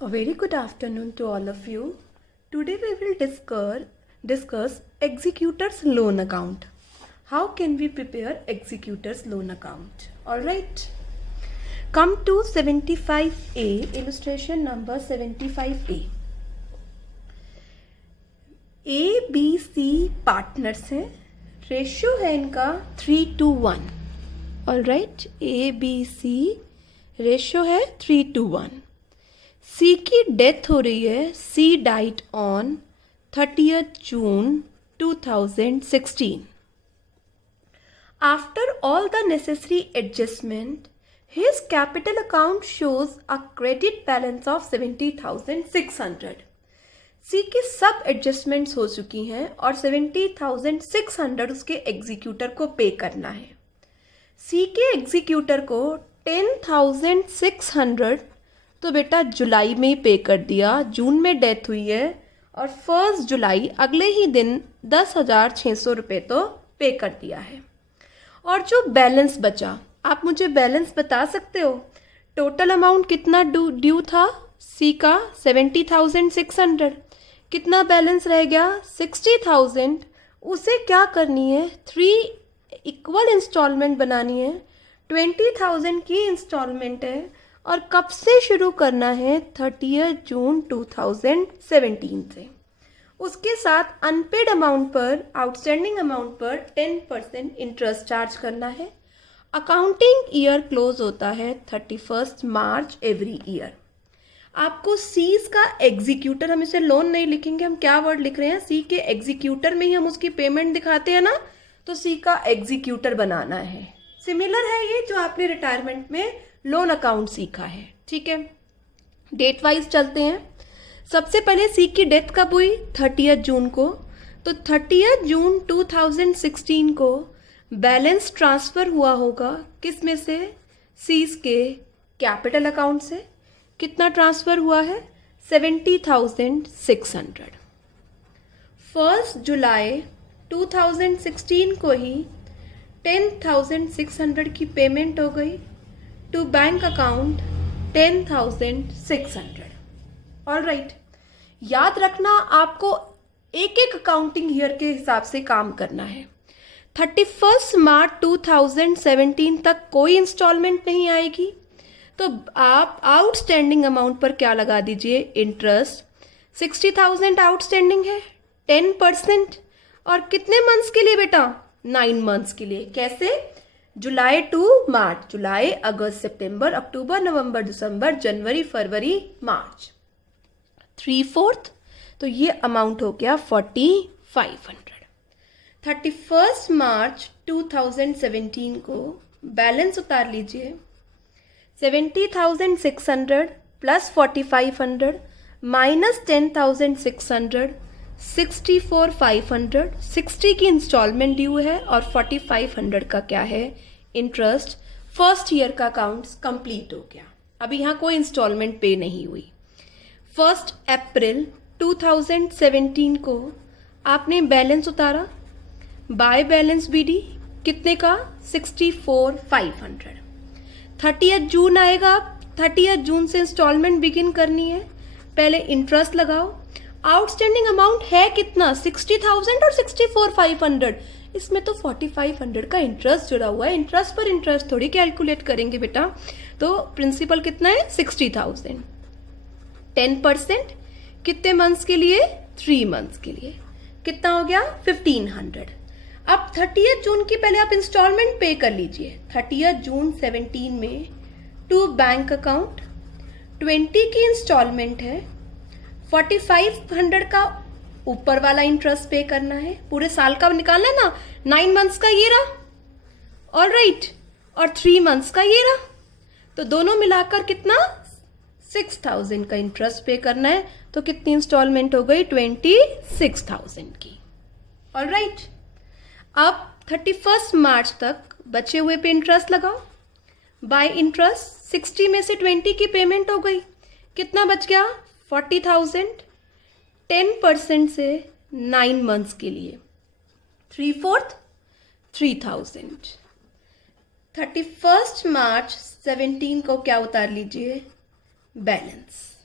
A very good afternoon to all of you. Today we will discuss executor's loan account. How can we prepare executor's loan account? Alright. Come to 75A, illustration number 75A. A, B, C partners हैं. Ratio है इनका 3:1. Alright, A, B, C ratio है 3:1. सी की death हो रही है. She died on 30th June 2016. After all the necessary adjustment, his capital account shows a credit balance of 70,600. सी की सब एडजस्टमेंट्स हो चुकी हैं और 70,600 उसके एग्जीक्यूटर को पे करना है. सी के एग्जीक्यूटर को 10,600 तो बेटा जुलाई में ही पे कर दिया. जून में डेथ हुई है और 1 जुलाई अगले ही दिन 10,600 रुपये तो पे कर दिया है. और जो बैलेंस बचा, आप मुझे बैलेंस बता सकते हो? टोटल अमाउंट कितना ड्यू था सी का? 70,600. कितना बैलेंस रह गया? 60,000. उसे क्या करनी है? 3 इक्वल इंस्टॉलमेंट बनानी है. 20,000 की इंस्टॉलमेंट है और कब से शुरू करना है? 30th June 2017 से. उसके साथ अनपेड अमाउंट पर, आउटस्टैंडिंग अमाउंट पर 10% इंटरेस्ट चार्ज करना है. अकाउंटिंग ईयर क्लोज होता है 31 मार्च एवरी ईयर. आपको सीज का एग्जीक्यूटर, हम इसे लोन नहीं लिखेंगे, हम क्या वर्ड लिख रहे हैं? सी के एग्जीक्यूटर में ही हम उसकी पेमेंट दिखाते हैं ना, तो सी का एग्जीक्यूटर बनाना है. सिमिलर है ये जो आपने रिटायरमेंट में लोन अकाउंट सीखा है. ठीक है, डेट वाइज चलते हैं. सबसे पहले सी की डेथ कब हुई? 30th जून को. तो 30th जून 2016 को बैलेंस ट्रांसफ़र हुआ होगा किस में से? सीज के कैपिटल अकाउंट से. कितना ट्रांसफ़र हुआ है? 70,600. 1 जुलाई 2016 को ही 10,600 की पेमेंट हो गई टू बैंक अकाउंट 10,600. ऑलराइट, याद रखना आपको एक एक अकाउंटिंग ईयर के हिसाब से काम करना है. 31 मार्च 2017 तक कोई इंस्टॉलमेंट नहीं आएगी, तो आप आउटस्टैंडिंग अमाउंट पर क्या लगा दीजिए? इंटरेस्ट. 60,000 आउटस्टैंडिंग है, 10%. और कितने मंथ्स के लिए बेटा? 9 मंथ्स के लिए. कैसे? जुलाई टू मार्च. जुलाई, अगस्त, सितंबर, अक्टूबर, नवंबर, दिसंबर, जनवरी, फरवरी, मार्च. 3/4. तो ये अमाउंट हो गया 4,500. 31 मार्च 2017 को बैलेंस उतार लीजिए. 70,600 प्लस 4,500 माइनस 10,600, 64,500. 60 की इंस्टॉलमेंट ड्यू है और 4,500 का क्या है? इंटरेस्ट. फर्स्ट ईयर का अकाउंट्स कंप्लीट हो गया. अभी यहाँ कोई इंस्टॉलमेंट पे नहीं हुई. 1 अप्रैल 2017 को आपने बैलेंस उतारा. बाय बैलेंस बीडी कितने का? 64,500. 30th जून आएगा. 30th जून से इंस्टॉलमेंट बिगिन करनी है. पहले इंटरेस्ट लगाओ. आउटस्टैंडिंग अमाउंट है कितना? 60,000 और 64,500. इसमें तो 4,500 का इंटरेस्ट जुड़ा हुआ है. इंटरेस्ट पर इंटरेस्ट थोड़ी कैलकुलेट करेंगे बेटा. तो प्रिंसिपल कितना है? 60,000. 10% कितने मंथ्स के लिए? 3 मंथ्स के लिए. कितना हो गया? 1,500. अब 30th जून की पहले आप इंस्टॉलमेंट पे कर लीजिए. 30th जून 17 में टू बैंक अकाउंट 20 की इंस्टॉलमेंट है. 4,500 का ऊपर वाला इंटरेस्ट पे करना है. पूरे साल का निकालना है ना. 9 मंथ्स का ये रहा. ऑलराइट, और 3 मंथ्स का ये रहा. तो दोनों मिलाकर कितना? 6,000 का इंटरेस्ट पे करना है. तो कितनी इंस्टॉलमेंट हो गई? 26,000 की. ऑलराइट, अब 31 मार्च तक बचे हुए पे इंटरेस्ट लगाओ. बाय इंटरेस्ट 60 में से 20 की पेमेंट हो गई. कितना बच गया? 40,000. 10% से 9 मंथ्स के लिए 3/4 3,000. 31 मार्च 17 को क्या उतार लीजिए? बैलेंस.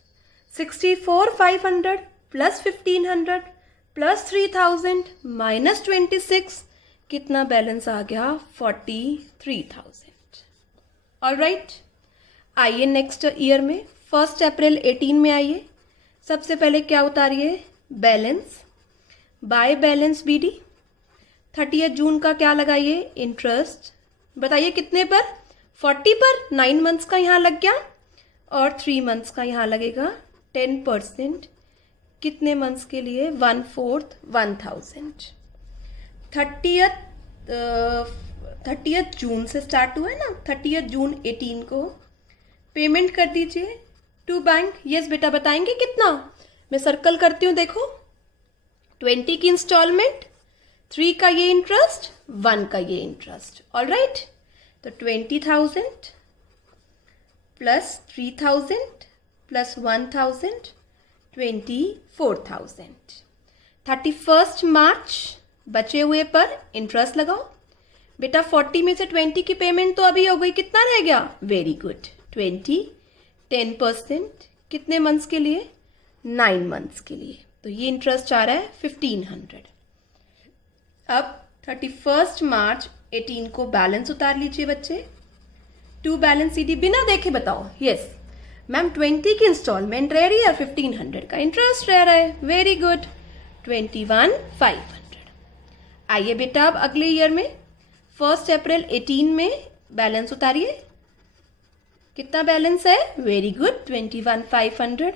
64,500 प्लस 1,500 प्लस 3,000 माइनस 26, कितना बैलेंस आ गया? 43,000। ऑलराइट, आइए नेक्स्ट ईयर में 1 अप्रैल 18 में आइए। सबसे पहले क्या उतारिए? Balance by balance BD। 30 जून का क्या लगाइए? इंटरेस्ट। बताइए कितने पर? 40 पर। 9 मंथ्स का यहाँ लग गया और 3 मंथ्स का यहाँ लगेगा 10%। कितने मंथ्स के लिए? 1/4 1,000। 30th जून से स्टार्ट हुआ है ना, 30th जून 18 को पेमेंट कर दीजिए टू बैंक। यस बेटा, बताएंगे कितना? मैं सर्कल करती हूँ, देखो 20 की इंस्टॉलमेंट, 3 का ये इंटरेस्ट, 1 का ये इंटरेस्ट। ऑल राइट, तो 20,000 प्लस 3,000 प्लस 1,000 24,000। 31 मार्च बचे हुए पर इंटरेस्ट लगाओ। बेटा 40 में से 20 की पेमेंट तो अभी हो गई, कितना रह गया? Very good, 20। 10% कितने मंथ्स के लिए? 9 मंथ्स के लिए। तो ये इंटरेस्ट आ रहा है 1,500। अब 31 मार्च 18 को बैलेंस उतार लीजिए बच्चे। टू बैलेंस CD बिना देखे बताओ। यस मैम, 20 की इंस्टॉलमेंट रह रही है, 1,500 का इंटरेस्ट रह रहा है। Very good, 21,500। आइए बेटा अब अगले ईयर में 1 अप्रैल 18 में बैलेंस उतारिए। कितना बैलेंस है? Very good, 21,500।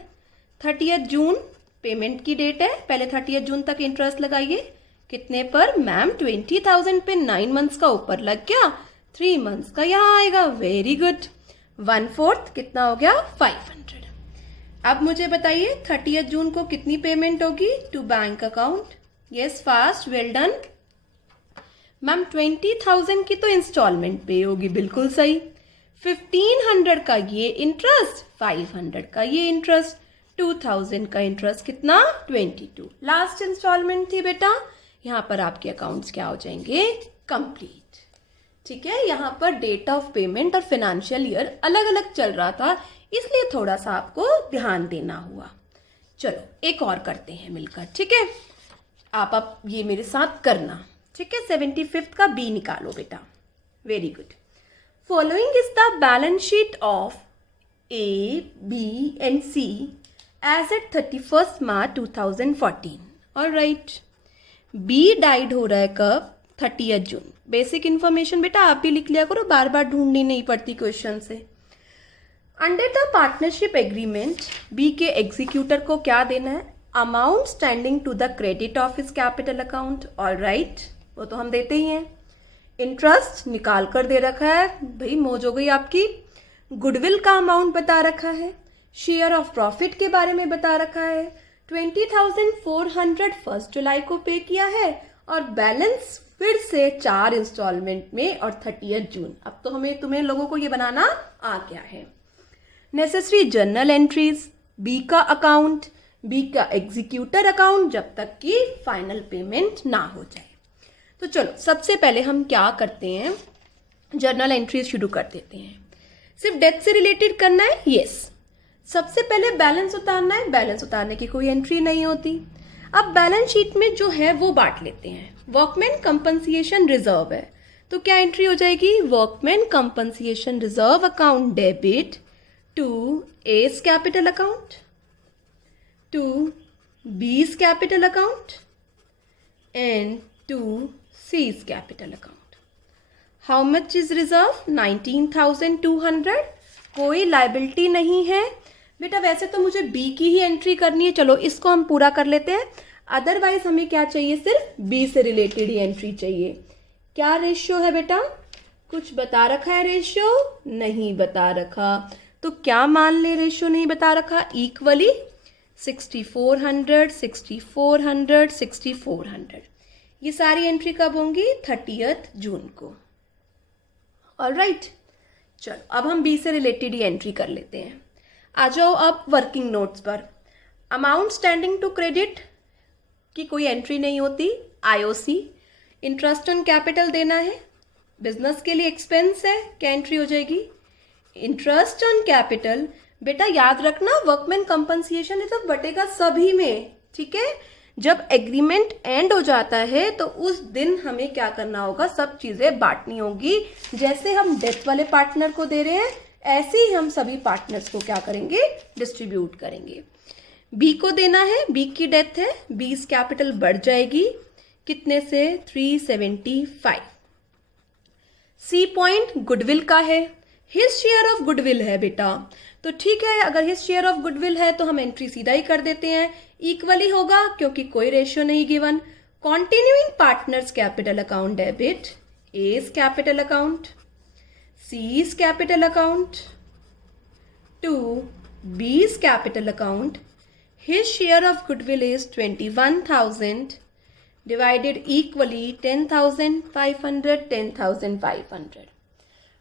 30th जून पेमेंट की डेट है, पहले 30th जून तक इंटरेस्ट लगाइए। कितने पर? मैम 20,000 पे 9 मंथ्स का ऊपर लग गया, 3 मंथ्स का यहाँ आएगा। वेरी गुड, 1/4 कितना हो गया? 500। अब मुझे बताइए 30th जून को कितनी पेमेंट होगी to bank account? Yes fast, well done ma'am. 20,000 की तो इंस्टॉलमेंट पे होगी, बिल्कुल सही। 1,500 का ये इंटरेस्ट, 500 का ये इंटरेस्ट, 2,000 का इंटरेस्ट, कितना? 22। लास्ट इंस्टॉलमेंट थी बेटा। यहाँ पर आपके अकाउंट्स क्या हो जाएंगे? कंप्लीट। ठीक है, यहाँ पर डेट ऑफ पेमेंट और फाइनेंशियल ईयर अलग अलग चल रहा था, इसलिए थोड़ा सा आपको ध्यान देना हुआ। चलो एक और करते हैं मिलकर, ठीक है? आप ये मेरे साथ करना, ठीक है? 75th का B निकालो बेटा। Very good. Following is the balance sheet of A, B and C as at 31st March 2014. All right. B died हो रहा है कब? 30th जून। बेसिक इन्फॉर्मेशन बेटा आप भी लिख लिया करो, बार बार ढूंढनी नहीं पड़ती क्वेश्चन से। Under the partnership agreement B के एग्जीक्यूटर को क्या देना है? Amount standing to the credit of his capital account. All right, वो तो हम देते ही हैं। इंटरेस्ट निकाल कर दे रखा है, भाई मौज हो गई आपकी। गुडविल का अमाउंट बता रखा है, शेयर ऑफ प्रॉफिट के बारे में बता रखा है। 20,400 1 जुलाई को पे किया है और बैलेंस फिर से 4 इंस्टॉलमेंट में और 30th जून। अब तो हमें तुम्हें लोगों को ये बनाना आ गया है। नेसेसरी जर्नल एंट्रीज, बी का अकाउंट, बी का एग्जीक्यूटर अकाउंट जब तक कि फाइनल पेमेंट ना हो जाए। तो चलो सबसे पहले हम क्या करते हैं, जर्नल एंट्रीज शुरू कर देते हैं। सिर्फ डेथ से रिलेटेड करना है। यस, सबसे पहले बैलेंस उतारना है। बैलेंस उतारने की कोई एंट्री नहीं होती। अब बैलेंस शीट में जो है वो बांट लेते हैं। वर्कमैन कंपनसेशन रिजर्व है, तो क्या एंट्री हो जाएगी? Workman compensation reserve account debit to A's capital account to B's capital account and to C's capital account. How much is reserve? 19,200। कोई लाइबिलिटी नहीं है बेटा। वैसे तो मुझे B की ही एंट्री करनी है, चलो इसको हम पूरा कर लेते हैं। अदरवाइज हमें क्या चाहिए? सिर्फ B से रिलेटेड ही एंट्री चाहिए। क्या रेशियो है बेटा? कुछ बता रखा है रेशियो? नहीं बता रखा, तो क्या मान ले रेशियो नहीं बता रखा? इक्वली 6,400 6,400 6,400। ये सारी एंट्री कब होंगी? 30th जून को। ऑल राइट, चलो अब हम B से रिलेटेड ही एंट्री कर लेते हैं। आ जाओ अब वर्किंग नोट्स पर। अमाउंट स्टैंडिंग टू क्रेडिट की कोई एंट्री नहीं होती। IOC, इंटरेस्ट ऑन कैपिटल देना है, बिजनेस के लिए एक्सपेंस है, क्या एंट्री हो जाएगी? इंटरेस्ट ऑन कैपिटल बेटा याद रखना वर्कमैन कंपनसेशन ये तो बटेगा सभी में, ठीक है। जब एग्रीमेंट एंड हो जाता है तो उस दिन हमें क्या करना होगा, सब चीजें बांटनी होगी। जैसे हम डेथ वाले पार्टनर को दे रहे हैं ऐसे ही हम सभी पार्टनर्स को क्या करेंगे, डिस्ट्रीब्यूट करेंगे। बी को देना है, बी की डेथ है, बीस कैपिटल बढ़ जाएगी कितने से 375। सी पॉइंट गुडविल का है, हिज शेयर ऑफ गुडविल है बेटा, तो ठीक है अगर हिज शेयर ऑफ गुडविल है तो हम एंट्री सीधा ही कर देते हैं, इक्वली होगा क्योंकि कोई रेशियो नहीं given. Continuing partners capital account debit, A's capital account, C's capital account to B's capital account. His share of goodwill is 21,000 divided equally 10,500, 10,500.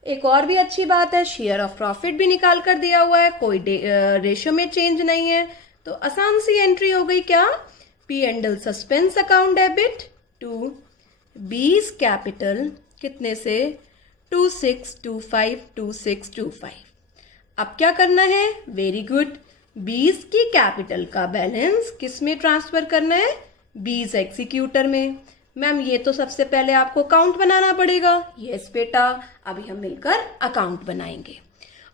एक और भी अच्छी बात है, शेयर ऑफ प्रॉफिट भी निकाल कर दिया हुआ है, कोई रेशियो में चेंज नहीं है, तो आसान सी एंट्री हो गई क्या, P and L suspense account debit to B's capital कितने से 2625, 2625। अब क्या करना है, वेरी गुड, बीज की कैपिटल का बैलेंस किस में ट्रांसफर करना है, बीज एग्जीक्यूटर में। मैम ये तो सबसे पहले आपको अकाउंट बनाना पड़ेगा, यस बेटा, अभी हम मिलकर अकाउंट बनाएंगे।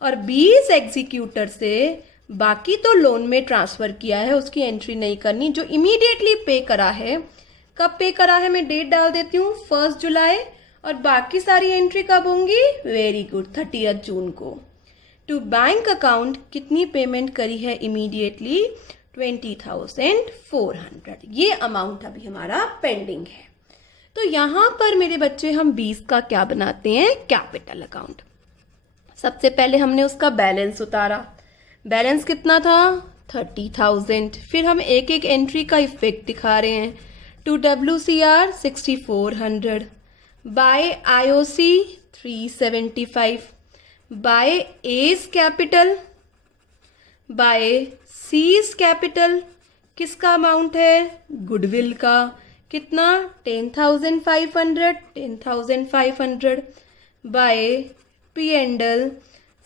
और बीज एग्जीक्यूटर से बाकी तो लोन में ट्रांसफर किया है उसकी एंट्री नहीं करनी, जो इमीडिएटली पे करा है, कब पे करा है मैं डेट डाल देती हूँ 1 जुलाई, और बाकी सारी एंट्री कब होंगी, वेरी गुड 30 जून को। टू बैंक अकाउंट कितनी पेमेंट करी है इमीडिएटली 20,400, ये अमाउंट अभी हमारा पेंडिंग है। तो यहां पर मेरे बच्चे हम 20 का क्या बनाते हैं, कैपिटल अकाउंट। सबसे पहले हमने उसका बैलेंस उतारा, बैलेंस कितना था 30,000, फिर हम एक एक एंट्री का इफेक्ट दिखा रहे हैं। To WCR 6400, by IOC 375, by A's capital, by C's capital किसका अमाउंट है, गुडविल का, कितना 10,500, 10,500, by P and L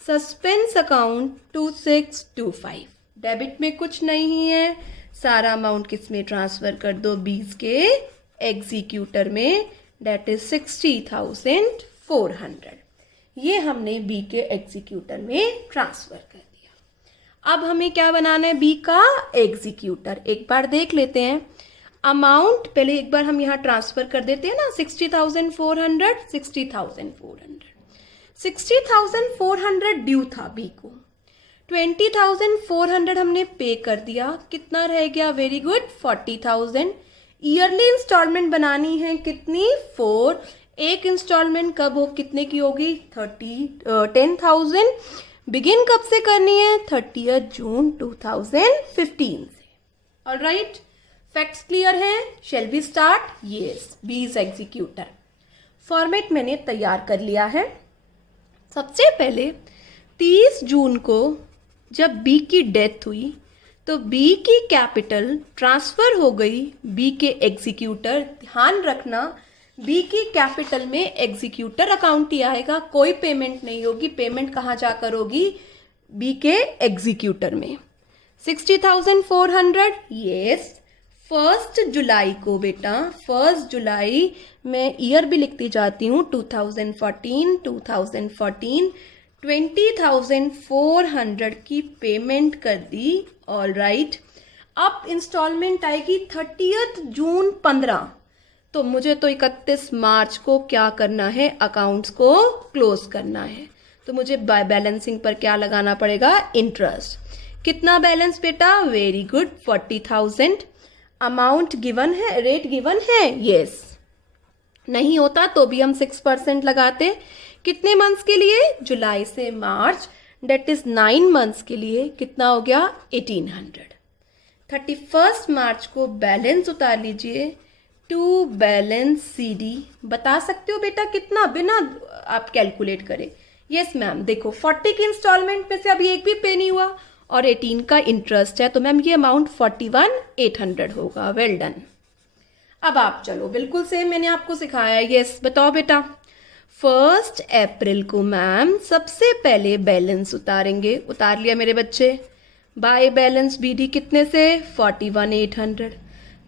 suspense account 2625। Debit में कुछ नहीं है, सारा अमाउंट किस में ट्रांसफर कर दो, 20 के एग्जीक्यूटर में, डेट इज 60,400। ये हमने बी के एग्जीक्यूटर में ट्रांसफर कर दिया। अब हमें क्या बनाना है, बी का एग्जीक्यूटर। एक बार देख लेते हैं अमाउंट, पहले एक बार हम यहाँ ट्रांसफर कर देते हैं ना, 60,400, 60,400, 60,400 ड्यू था बी को, 20,400 हमने पे कर दिया, कितना रह गया, वेरी गुड 40,000। ईयरली इंस्टॉलमेंट बनानी है कितनी, 4। एक इंस्टॉलमेंट कब हो, कितने की होगी, 10,000। बिगिन कब से करनी है, 30 जून 2015 से। ऑलराइट, फैक्ट्स क्लियर हैं, शेल वी स्टार्ट, यस। बीज एग्जीक्यूटर फॉर्मेट मैंने तैयार कर लिया है। सबसे पहले 30 जून को जब बी की डेथ हुई तो बी की कैपिटल ट्रांसफर हो गई बी के एग्जीक्यूटर। ध्यान रखना बी की कैपिटल में एग्जीक्यूटर अकाउंट ही आएगा, कोई पेमेंट नहीं होगी, पेमेंट कहाँ जाकर होगी, बी के एग्जीक्यूटर में। 60,400, यस। 1 जुलाई को बेटा, 1 जुलाई मैं ईयर भी लिखती जाती हूँ, 2014, 20,400 की पेमेंट कर दी। ऑल राइट, अब इंस्टॉलमेंट आएगी 30 जून 15, तो मुझे तो 31 मार्च को क्या करना है, अकाउंट्स को क्लोज करना है, तो मुझे बैलेंसिंग पर क्या लगाना पड़ेगा, इंटरेस्ट। कितना बैलेंस बेटा, वेरी गुड 40,000। अमाउंट गिवन है, रेट गिवन है, यस। नहीं होता तो भी हम 6% लगाते। कितने मंथ्स के लिए, जुलाई से मार्च, डेट इज 9 मंथ्स के लिए, कितना हो गया 1800। 31 मार्च को बैलेंस उतार लीजिए, टू बैलेंस CD। बता सकते हो बेटा कितना, बिना आप कैलकुलेट करें। यस मैम, देखो 40 की इंस्टॉलमेंट में से अभी एक भी पे नहीं हुआ और 18 का इंटरेस्ट है, तो मैम ये अमाउंट 41,800 होगा। Well done. अब आप चलो, बिल्कुल सेम मैंने आपको सिखाया है। यस बताओ बेटा, 1 अप्रैल को मैम सबसे पहले बैलेंस उतारेंगे। उतार लिया मेरे बच्चे। बाय बैलेंस बीडी कितने से 41,800।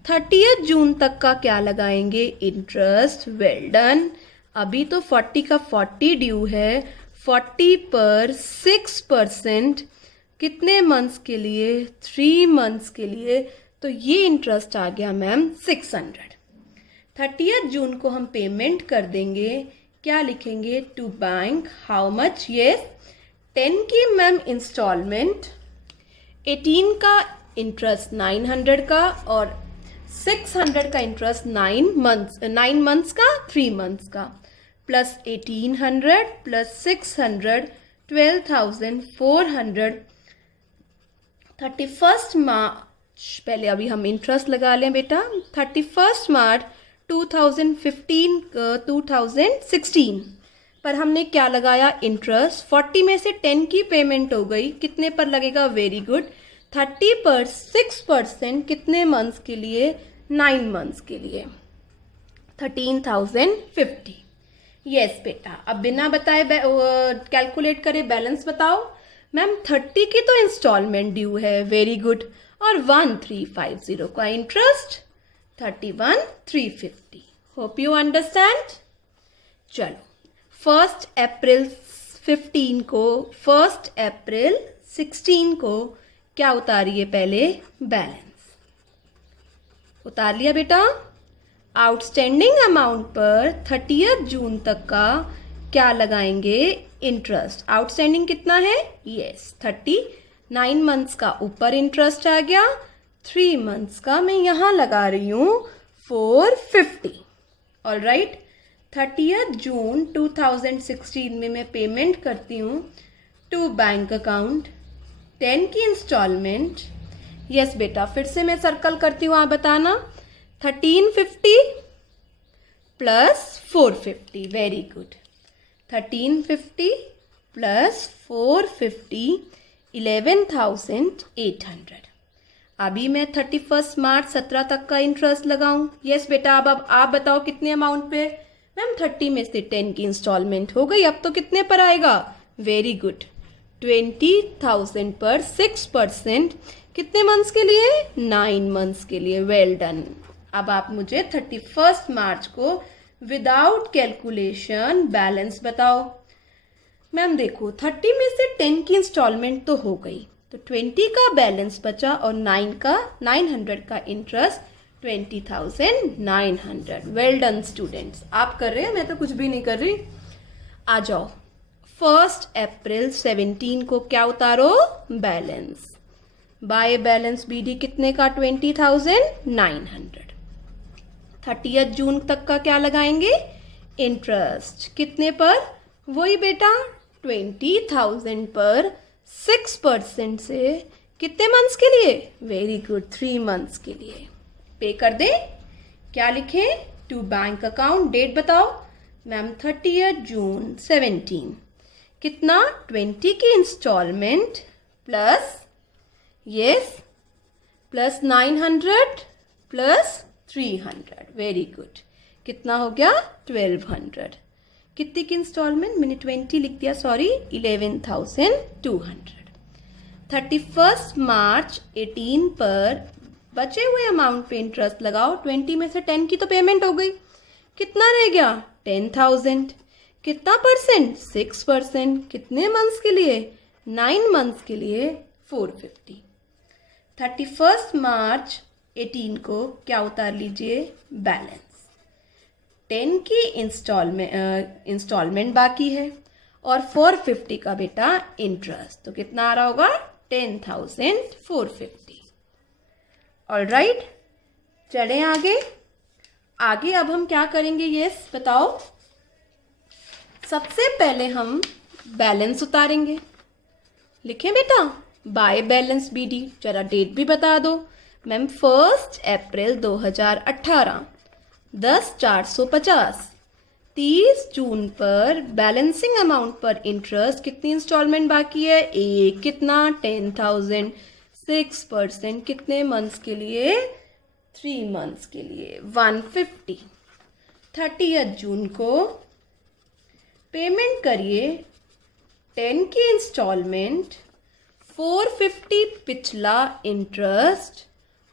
30 जून तक का क्या लगाएंगे इंटरेस्ट। Well done. अभी तो 40 का 40 ड्यू है। 40 पर 6% कितने मंथ्स के लिए 3 मंथ्स के लिए। तो ये इंटरेस्ट आ गया मैम 600। 30 जून को हम पेमेंट कर देंगे। क्या लिखेंगे to bank how much. Yes 10 की मैम इंस्टॉलमेंट, 18 का इंटरेस्ट 900 का और 600 का इंटरेस्ट 9 मंथ्स का 3 मंथ्स का प्लस 1800 प्लस 600 12,400। 31 मार्च पहले अभी हम इंटरेस्ट लगा लें बेटा। 31 मार्च 2016 पर हमने क्या लगाया इंटरेस्ट। 40 में से 10 की पेमेंट हो गई। कितने पर लगेगा। Very good. 30 पर 6% कितने मंथ्स के लिए 9 मंथ्स के लिए 13,050। यस बेटा। अब बिना बताए कैलकुलेट करे बैलेंस बताओ। मैम 30 की तो इंस्टॉलमेंट ड्यू है। Very good. और 1350 का इंटरेस्ट 31,350। Hope you understand. चलो 1 अप्रैल 15 को 1 अप्रैल 16 को क्या उतारिए पहले बैलेंस। उतार लिया बेटा। आउटस्टैंडिंग अमाउंट पर 30 जून तक का क्या लगाएंगे इंटरेस्ट। आउटस्टैंडिंग कितना है। यस 39 मंथ्स का ऊपर इंटरेस्ट आ गया। 3 मंथ्स का मैं यहां लगा रही हूं 450। All right. 30 जून 2016 में मैं पेमेंट करती हूँ टू बैंक अकाउंट 10 की इंस्टॉलमेंट। यस बेटा फिर से मैं सर्कल करती हूँ आप बताना। 1350 प्लस 450। Very good. 1350 प्लस 450 11,800। अभी मैं 31 मार्च 17 तक का इंटरेस्ट लगाऊं। यस बेटा। अब आप बताओ कितने अमाउंट पे। मैम 30 में से 10 की इंस्टॉलमेंट हो गई। अब तो कितने पर आएगा। Very good. 20,000 पर 6% कितने मंथ्स के लिए 9 मंथ्स के लिए। Well done. अब आप मुझे 31 मार्च को विदाउट कैलकुलेशन बैलेंस बताओ। मैम देखो 30 में से 10 की इंस्टॉलमेंट तो हो गई तो 20 का बैलेंस बचा और 900 का इंटरेस्ट 20,900। Well done students. आप कर रहे हैं मैं तो कुछ भी नहीं कर रही। आ जाओ 1 अप्रैल 17 को क्या उतारो बैलेंस। बाय बैलेंस बीडी कितने का 20,900। 30 जून तक का क्या लगाएंगे इंटरेस्ट। कितने पर। वही बेटा 20,000 पर 6% से कितने मंथ्स के लिए। वेरी गुड 3 मंथ्स के लिए पे कर दे। क्या लिखे टू बैंक अकाउंट। डेट बताओ मैम 30 जून 17। कितना 20 की installment plus yes plus 900 plus 300। Very good. कितना हो गया 1200। कितनी की इंस्टॉलमेंट मैंने 20 लिख दिया सॉरी 11,200। 31 मार्च 18 पर बचे हुए अमाउंट पे इंटरेस्ट लगाओ। 20 में से 10 की तो पेमेंट हो गई। कितना रह गया 10,000। कितना परसेंट 6%। कितने मंथ्स के लिए 9 मंथ्स के लिए 450। 31 मार्च 18 को क्या उतार लीजिए बैलेंस। 10 की इंस्टॉलमेंट बाकी है और 450 का बेटा इंटरेस्ट। तो कितना आ रहा होगा 10,450। All right. चलें आगे। आगे अब हम क्या करेंगे यस बताओ। सबसे पहले हम बैलेंस उतारेंगे। लिखें बेटा बाय बैलेंस बीडी। जरा डेट भी बता दो मैम। 1 अप्रैल 2018 10,450। 30 जून पर बैलेंसिंग अमाउंट पर इंटरेस्ट कितनी इंस्टॉलमेंट बाकी है। एक कितना 10,000 6% कितने मंथ्स के लिए 3 मंथ्स के लिए 150। 30 जून को पेमेंट करिए 10 की इंस्टॉलमेंट, 450 पिछला इंटरेस्ट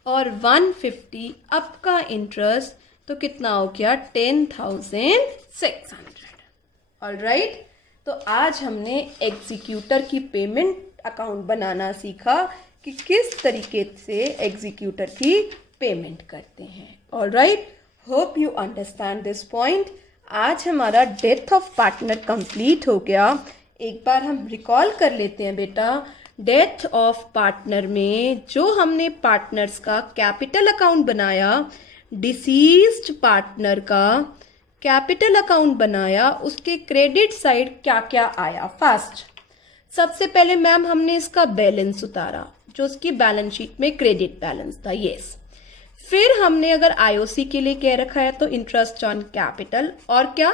और 150 अब का इंटरेस्ट, तो कितना हो गया 10,600। ऑलराइट, तो आज हमने एग्जीक्यूटर की पेमेंट अकाउंट बनाना सीखा कि किस तरीके से एग्जीक्यूटर की पेमेंट करते हैं। Alright, hope you understand this point. आज हमारा डेथ ऑफ पार्टनर कंप्लीट हो गया। एक बार हम रिकॉल कर लेते हैं बेटा। डेथ ऑफ पार्टनर में जो हमने पार्टनर्स का कैपिटल अकाउंट बनाया, डिसीज्ड पार्टनर का कैपिटल अकाउंट बनाया, उसके क्रेडिट साइड क्या क्या आया। फर्स्ट, सबसे पहले मैम हमने इसका बैलेंस उतारा जो उसकी बैलेंस शीट में क्रेडिट बैलेंस था। यस, फिर हमने अगर आईओसी के लिए कह रखा है तो इंटरेस्ट ऑन कैपिटल, और क्या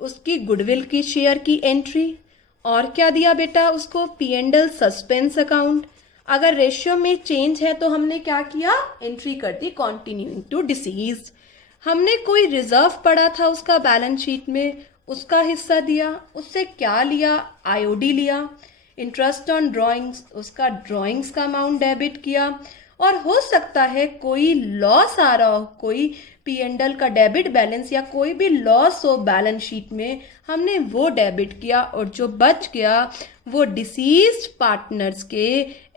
उसकी गुडविल की शेयर की एंट्री, और क्या दिया बेटा उसको P&L सस्पेंस अकाउंट। अगर रेशियो में चेंज है तो हमने क्या किया, एंट्री कर दी कॉन्टिन्यूइंग टू डिसीज। हमने कोई रिजर्व पड़ा था उसका बैलेंस शीट में, उसका हिस्सा दिया। उससे क्या लिया, आईओडी लिया। इंटरेस्ट ऑन ड्राइंग्स, उसका ड्राइंग्स का अमाउंट डेबिट किया। और हो सकता है कोई लॉस आ रहा हो, कोई P&L का डेबिट बैलेंस या कोई भी लॉस हो बैलेंस शीट में, हमने वो डेबिट किया और जो बच गया वो डिसीज्ड पार्टनर्स के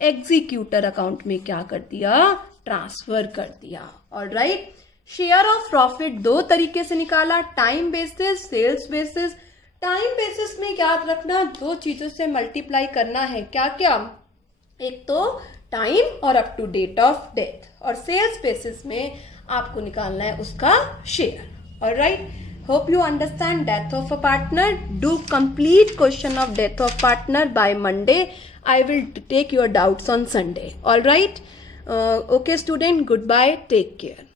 एग्जीक्यूटर अकाउंट में क्या कर दिया, ट्रांसफर कर दिया। ऑलराइट, शेयर ऑफ प्रॉफिट दो तरीके से निकाला, time basis, sales basis. Time basis में याद रखना दो चीजों से मल्टीप्लाई करना है, क्या क्या, एक तो टाइम और up to date of death, और सेल्स बेसिस में आपको निकालना है उसका share. Alright, hope you understand death of a partner. Do complete question of death of partner by Monday. I will take your doubts on Sunday. Alright, okay student, goodbye, take care.